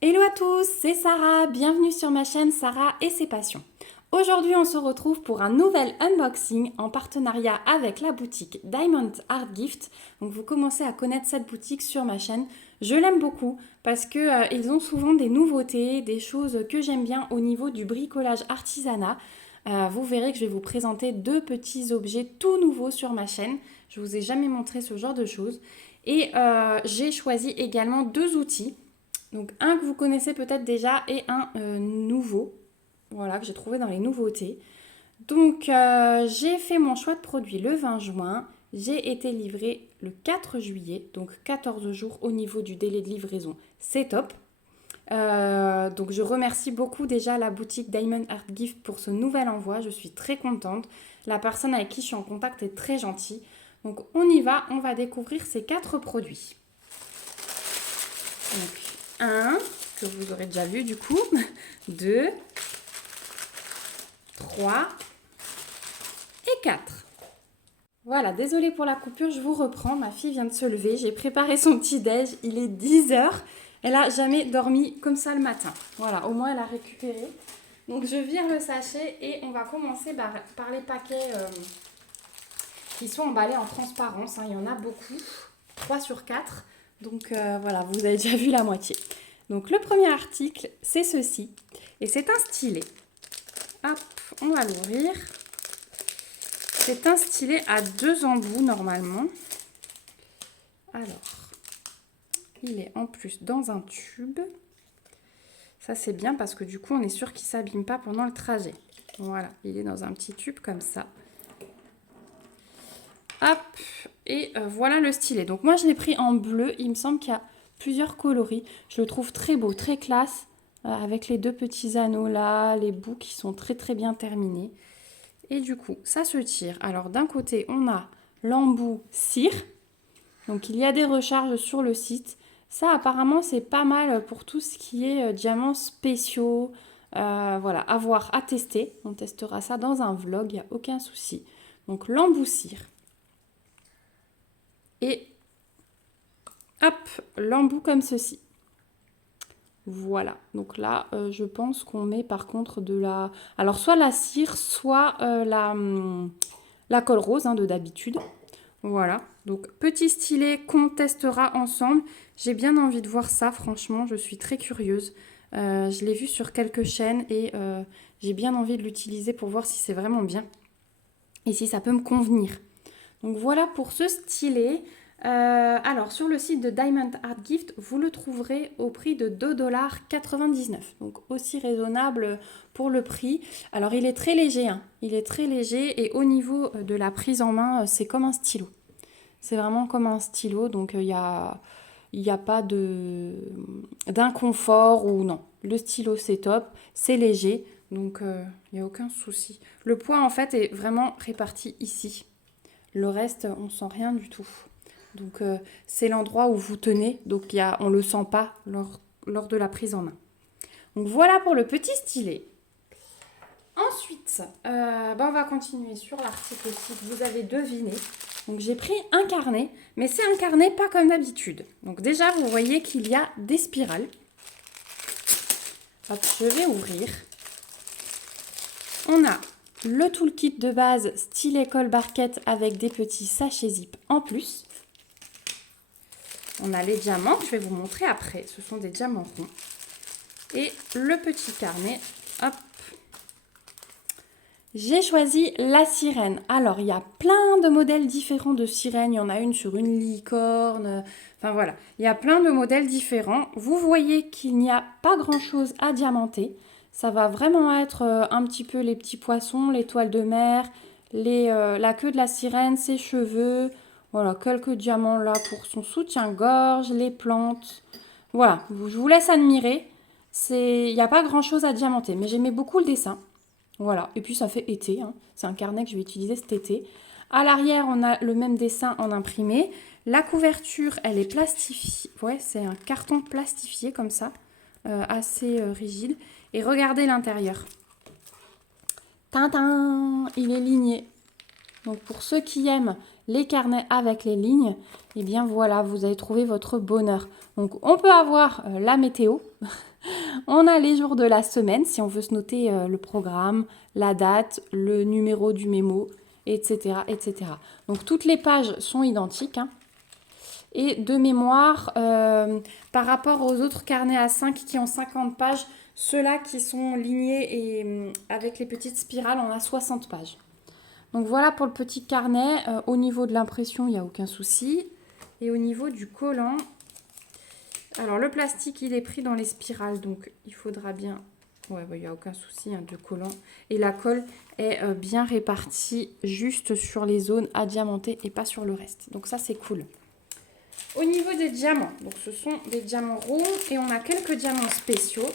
Hello à tous, c'est Sarah, bienvenue sur ma chaîne Sarah et ses passions. Aujourd'hui on se retrouve pour un nouvel unboxing en partenariat avec la boutique Diamond Art Gift. Donc vous commencez à connaître cette boutique sur ma chaîne. Je l'aime beaucoup parce que ils ont souvent des nouveautés, des choses que j'aime bien au niveau du bricolage artisanat. Vous verrez que je vais vous présenter deux petits objets tout nouveaux sur ma chaîne. Je vous ai jamais montré ce genre de choses. Et j'ai choisi également deux outils. Donc un que vous connaissez peut-être déjà et un nouveau, voilà, que j'ai trouvé dans les nouveautés. Donc j'ai fait mon choix de produit le 20 juin, j'ai été livrée le 4 juillet, donc 14 jours au niveau du délai de livraison, c'est top. Donc je remercie beaucoup déjà la boutique Diamond Art Gift pour ce nouvel envoi, je suis très contente. La personne avec qui je suis en contact est très gentille. Donc on y va, on va découvrir ces quatre produits. Donc, un, que vous aurez déjà vu du coup, 2, 3 et 4. Voilà, désolée pour la coupure, je vous reprends. Ma fille vient de se lever, j'ai préparé son petit-déj, il est 10 heures. Elle a jamais dormi comme ça le matin. Voilà, au moins elle a récupéré. Donc je vire le sachet et on va commencer par les paquets qui sont emballés en transparence. Il y en a beaucoup, 3 sur 4. Donc voilà, vous avez déjà vu la moitié. Donc le premier article, c'est ceci. Et c'est un stylet. Hop, on va l'ouvrir. C'est un stylet à 2 embouts normalement. Alors, il est en plus dans un tube. Ça c'est bien parce que du coup on est sûr qu'il ne s'abîme pas pendant le trajet. Voilà, il est dans un petit tube comme ça. Hop, et voilà le stylet. Donc moi je l'ai pris en bleu. Il me semble qu'il y a plusieurs coloris. Je le trouve très beau, très classe. Avec les deux petits anneaux là, les bouts qui sont très très bien terminés. Et du coup, ça se tire. Alors d'un côté, on a l'embout cire. Donc il y a des recharges sur le site. Ça apparemment c'est pas mal pour tout ce qui est diamants spéciaux. Voilà, à voir, à tester. On testera ça dans un vlog, il n'y a aucun souci. Donc l'embout cire. Et hop, l'embout comme ceci. Voilà, donc là, je pense qu'on met par contre de la... Alors, soit la cire, soit la colle rose de d'habitude. Voilà, donc petit stylet qu'on testera ensemble. J'ai bien envie de voir ça, franchement, je suis très curieuse. Je l'ai vu sur quelques chaînes et j'ai bien envie de l'utiliser pour voir si c'est vraiment bien et si ça peut me convenir. Donc voilà pour ce stylet. Alors sur le site de Diamond Art Gift, vous le trouverez au prix de 2,99 $. Donc aussi raisonnable pour le prix. Alors il est très léger, il est très léger et au niveau de la prise en main, c'est comme un stylo. C'est vraiment comme un stylo, donc il n'y a pas d'inconfort ou non. Le stylo c'est top, c'est léger, donc il n'y a aucun souci. Le poids en fait est vraiment réparti ici. Le reste, on ne sent rien du tout. Donc c'est l'endroit où vous tenez, donc on ne le sent pas lors de la prise en main. Donc voilà pour le petit stylet. Ensuite, on va continuer sur l'article 6 que vous avez deviné. Donc j'ai pris un carnet, mais c'est un carnet pas comme d'habitude. Donc déjà, vous voyez qu'il y a des spirales. Hop, je vais ouvrir. On a le toolkit de base stylet colle barquette avec des petits sachets zip en plus. On a les diamants que je vais vous montrer après. Ce sont des diamants ronds. Et le petit carnet. Hop. J'ai choisi la sirène. Alors, il y a plein de modèles différents de sirènes. Il y en a une sur une licorne. Enfin, voilà. Il y a plein de modèles différents. Vous voyez qu'il n'y a pas grand-chose à diamanter. Ça va vraiment être un petit peu les petits poissons, les toiles de mer, la queue de la sirène, ses cheveux. Voilà, quelques diamants là pour son soutien-gorge, les plantes. Voilà, je vous laisse admirer. Il n'y a pas grand-chose à diamanter, mais j'aimais beaucoup le dessin. Voilà, et puis ça fait été, c'est un carnet que je vais utiliser cet été. À l'arrière, on a le même dessin en imprimé. La couverture, elle est plastifiée. Ouais, c'est un carton plastifié comme ça, assez rigide. Et regardez l'intérieur. Tintin, il est ligné. Donc pour ceux qui aiment les carnets avec les lignes, eh bien voilà, vous avez trouvé votre bonheur. Donc on peut avoir la météo. On a les jours de la semaine, si on veut se noter le programme, la date, le numéro du mémo, etc., etc. Donc toutes les pages sont identiques. Hein. Et de mémoire, par rapport aux autres carnets A5 qui ont 50 pages, ceux-là qui sont lignés et avec les petites spirales, on a 60 pages. Donc voilà pour le petit carnet. Au niveau de l'impression, il n'y a aucun souci. Et au niveau du collant, alors le plastique, il est pris dans les spirales, donc il faudra bien... Ouais, il n'y a aucun souci de collant. Et la colle est bien répartie juste sur les zones à diamanter et pas sur le reste. Donc ça, c'est cool. Au niveau des diamants, donc ce sont des diamants ronds et on a quelques diamants spéciaux.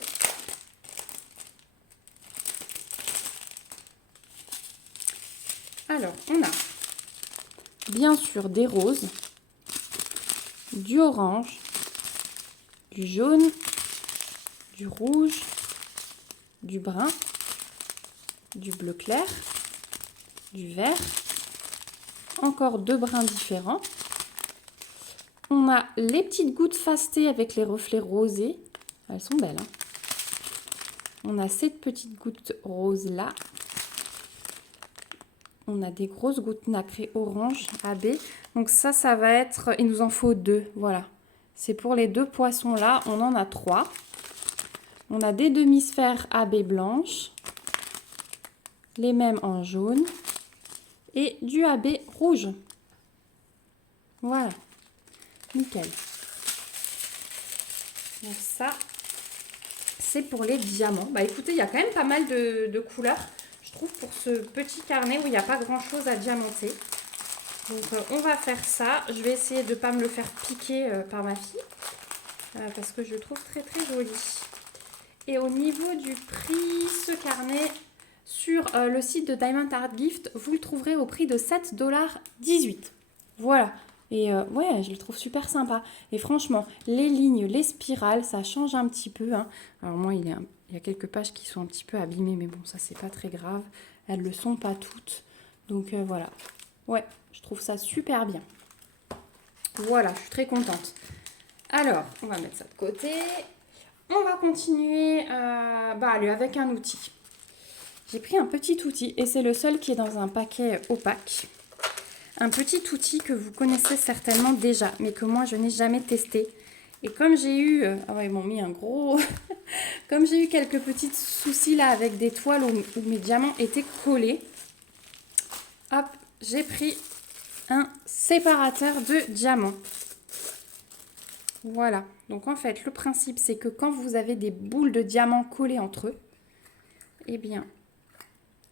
Alors, on a bien sûr des roses, du orange, du jaune, du rouge, du brun, du bleu clair, du vert, encore 2 brins différents. On a les petites gouttes fastées avec les reflets rosés. Elles sont belles. Hein. On a cette petite goutte rose là. On a des grosses gouttes nacrées orange AB. Donc ça va être... Il nous en faut 2. Voilà. C'est pour les 2 poissons là. On en a 3. On a des demi-sphères AB blanches. Les mêmes en jaune. Et du AB rouge. Voilà. Nickel. Donc ça, c'est pour les diamants. Bah écoutez, il y a quand même pas mal de couleurs. Je trouve pour ce petit carnet où il n'y a pas grand chose à diamanter. Donc on va faire ça. Je vais essayer de ne pas me le faire piquer par ma fille. Parce que je le trouve très très joli. Et au niveau du prix, ce carnet sur le site de Diamond Art Gift, vous le trouverez au prix de 7,18 $. Voilà. Et ouais, je le trouve super sympa. Et franchement, les lignes, les spirales, ça change un petit peu. Hein. Alors moi, il y a quelques pages qui sont un petit peu abîmées, mais bon, ça, c'est pas très grave. Elles ne le sont pas toutes. Donc voilà. Ouais, je trouve ça super bien. Voilà, je suis très contente. Alors, on va mettre ça de côté. On va continuer avec un outil. J'ai pris un petit outil et c'est le seul qui est dans un paquet opaque. Un petit outil que vous connaissez certainement déjà, mais que moi je n'ai jamais testé. Et comme j'ai eu, ils m'ont mis un gros, comme j'ai eu quelques petits soucis là avec des toiles où mes diamants étaient collés, hop, j'ai pris un séparateur de diamants. Voilà, donc en fait le principe c'est que quand vous avez des boules de diamants collées entre eux, eh bien,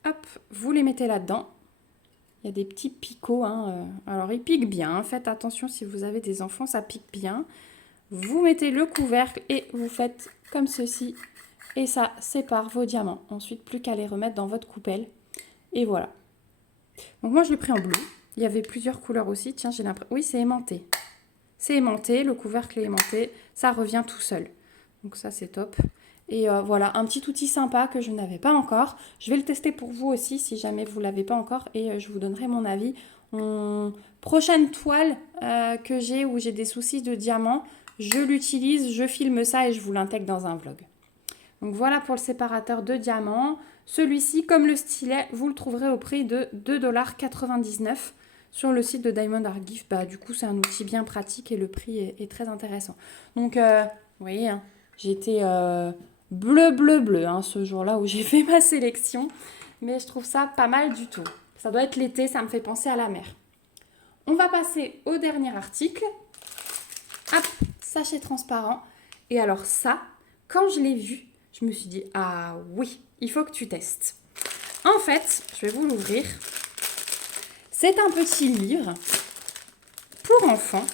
hop, vous les mettez là-dedans. Il y a des petits picots. Hein. Alors, ils piquent bien. Hein. Faites attention si vous avez des enfants, ça pique bien. Vous mettez le couvercle et vous faites comme ceci. Et ça sépare vos diamants. Ensuite, plus qu'à les remettre dans votre coupelle. Et voilà. Donc, moi, je l'ai pris en bleu. Il y avait plusieurs couleurs aussi. Tiens, j'ai l'impression... Oui, c'est aimanté. C'est aimanté. Le couvercle est aimanté. Ça revient tout seul. Donc, ça, c'est top. Et voilà, un petit outil sympa que je n'avais pas encore. Je vais le tester pour vous aussi si jamais vous ne l'avez pas encore et je vous donnerai mon avis. Prochaine toile que j'ai où j'ai des soucis de diamants, je l'utilise, je filme ça et je vous l'intègre dans un vlog. Donc voilà pour le séparateur de diamants. Celui-ci, comme le stylet, vous le trouverez au prix de 2,99 $ sur le site de Diamond Art Gift. Bah, du coup, c'est un outil bien pratique et le prix est très intéressant. Donc, vous voyez, hein, j'ai été... bleu, hein, ce jour-là où j'ai fait ma sélection. Mais je trouve ça pas mal du tout. Ça doit être l'été, ça me fait penser à la mer. On va passer au dernier article. Hop, sachet transparent. Et alors ça, quand je l'ai vu, je me suis dit, ah oui, il faut que tu testes. En fait, je vais vous l'ouvrir. C'est un petit livre pour enfants.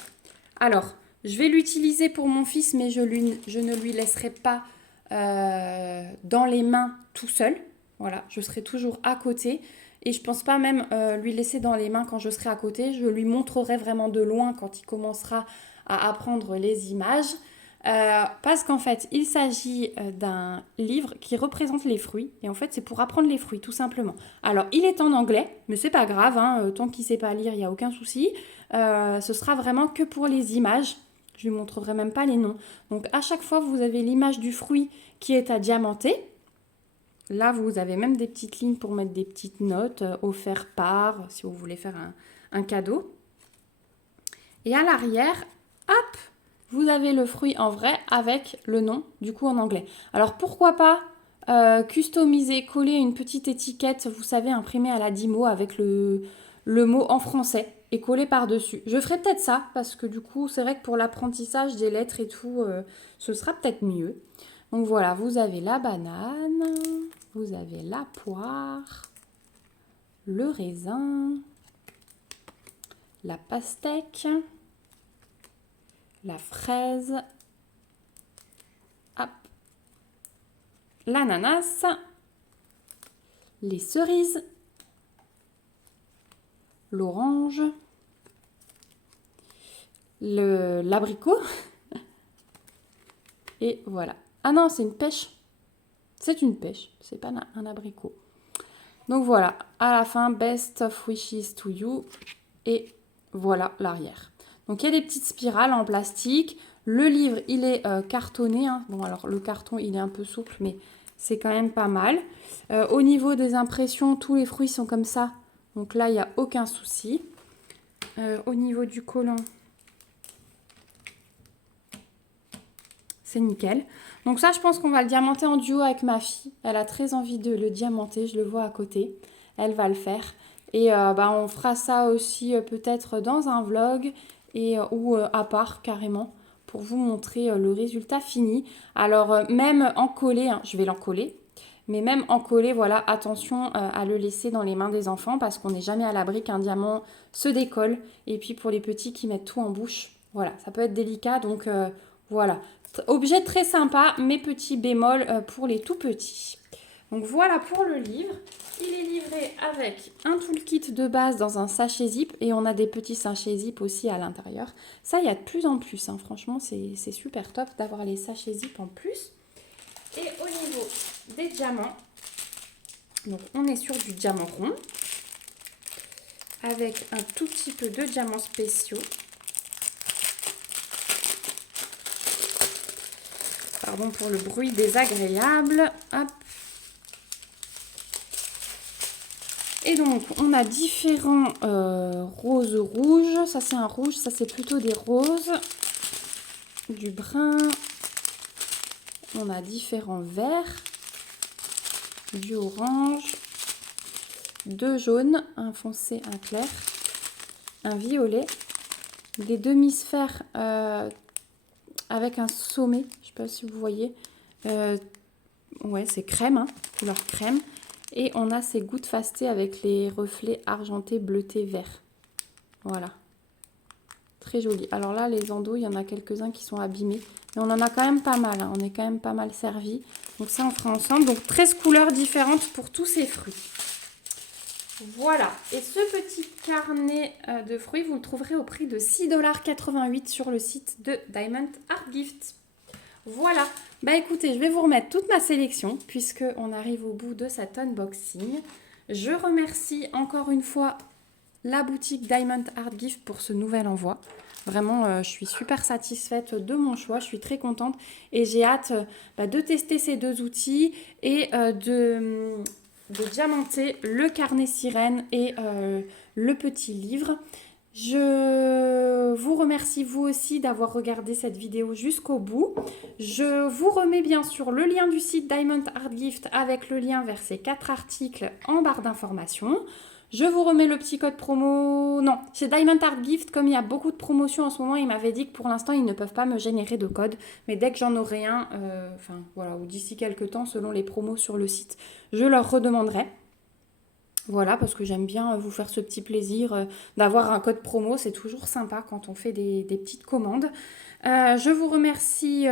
Alors, je vais l'utiliser pour mon fils, mais je ne lui laisserai pas dans les mains tout seul. Voilà, je serai toujours à côté. Et je pense pas même lui laisser dans les mains quand je serai à côté. Je lui montrerai vraiment de loin quand il commencera à apprendre les images. Parce qu'en fait, il s'agit d'un livre qui représente les fruits. Et en fait, c'est pour apprendre les fruits, tout simplement. Alors, il est en anglais, mais c'est pas grave. Hein, tant qu'il sait pas lire, il n'y a aucun souci. Ce sera vraiment que pour les images. Je ne lui montrerai même pas les noms. Donc à chaque fois, vous avez l'image du fruit qui est à diamanter. Là, vous avez même des petites lignes pour mettre des petites notes, offert par, si vous voulez faire un cadeau. Et à l'arrière, hop, vous avez le fruit en vrai avec le nom, du coup en anglais. Alors pourquoi pas customiser, coller une petite étiquette, vous savez, imprimée à la Dymo avec le mot en français et coller par-dessus. Je ferai peut-être ça parce que du coup, c'est vrai que pour l'apprentissage des lettres et tout, ce sera peut-être mieux. Donc voilà, vous avez la banane, vous avez la poire, le raisin, la pastèque, la fraise, hop, l'ananas, les cerises, l'orange, l'abricot, et voilà. Ah non, c'est une pêche. C'est une pêche, c'est pas un abricot. Donc voilà, à la fin, best of wishes to you. Et voilà l'arrière. Donc il y a des petites spirales en plastique. Le livre, il est cartonné. Hein. Bon, alors le carton, il est un peu souple, mais c'est quand même pas mal. Au niveau des impressions, tous les fruits sont comme ça. Donc là, il n'y a aucun souci. Au niveau du collant, c'est nickel. Donc ça, je pense qu'on va le diamanter en duo avec ma fille. Elle a très envie de le diamanter, je le vois à côté. Elle va le faire. Et on fera ça aussi peut-être dans un vlog ou à part carrément pour vous montrer le résultat fini. Alors même en collé, hein, je vais l'encoller. Mais même en collé, voilà, attention à le laisser dans les mains des enfants parce qu'on n'est jamais à l'abri qu'un diamant se décolle. Et puis pour les petits qui mettent tout en bouche, voilà, ça peut être délicat. Donc voilà, objet très sympa, mais petit bémol pour les tout petits. Donc voilà pour le livre. Il est livré avec un toolkit de base dans un sachet zip et on a des petits sachets zip aussi à l'intérieur. Ça, il y a de plus en plus. Hein. Franchement, c'est super top d'avoir les sachets zip en plus. Et au niveau des diamants, donc on est sur du diamant rond avec un tout petit peu de diamants spéciaux. Pardon pour le bruit désagréable. Hop. Et donc, on a différents roses rouges. Ça, c'est un rouge. Ça, c'est plutôt des roses. Du brun. On a différents verts. Du orange. Deux jaunes. Un foncé, un clair. Un violet. Des demi-sphères avec un sommet. Je ne sais pas si vous voyez. Ouais, c'est crème. Hein, couleur crème. Et on a ces gouttes fastées avec les reflets argentés, bleutés, verts. Voilà. Très joli. Alors là, les endos, il y en a quelques-uns qui sont abîmés. Mais on en a quand même pas mal. Hein. On est quand même pas mal servi. Donc ça, on fera ensemble. Donc 13 couleurs différentes pour tous ces fruits. Voilà. Et ce petit carnet de fruits, vous le trouverez au prix de 6,88 $ sur le site de Diamond Art Gift. Voilà, bah écoutez, je vais vous remettre toute ma sélection puisqu'on arrive au bout de cet unboxing. Je remercie encore une fois la boutique Diamond Art Gift pour ce nouvel envoi. Vraiment, je suis super satisfaite de mon choix, je suis très contente et j'ai hâte de tester ces deux outils et de diamanter le carnet sirène et le petit livre. Je vous remercie vous aussi d'avoir regardé cette vidéo jusqu'au bout. Je vous remets bien sûr le lien du site Diamond Art Gift avec le lien vers ces 4 articles en barre d'informations. Je vous remets le petit code promo. Non, chez Diamond Art Gift, comme il y a beaucoup de promotions en ce moment, ils m'avaient dit que pour l'instant, ils ne peuvent pas me générer de code. Mais dès que j'en aurai un, ou d'ici quelques temps, selon les promos sur le site, je leur redemanderai. Voilà, parce que j'aime bien vous faire ce petit plaisir d'avoir un code promo. C'est toujours sympa quand on fait des petites commandes. Je vous remercie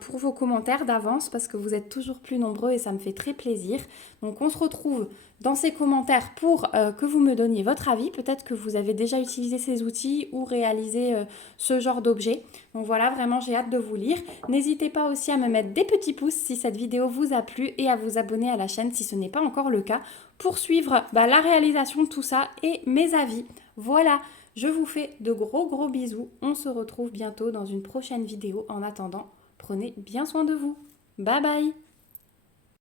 pour vos commentaires d'avance parce que vous êtes toujours plus nombreux et ça me fait très plaisir. Donc on se retrouve dans ces commentaires pour que vous me donniez votre avis. Peut-être que vous avez déjà utilisé ces outils ou réalisé ce genre d'objet. Donc voilà, vraiment j'ai hâte de vous lire. N'hésitez pas aussi à me mettre des petits pouces si cette vidéo vous a plu et à vous abonner à la chaîne si ce n'est pas encore le cas pour suivre la réalisation de tout ça et mes avis. Voilà, Je vous fais de gros bisous. On se retrouve bientôt dans une prochaine vidéo. En attendant, prenez bien soin de vous. Bye bye!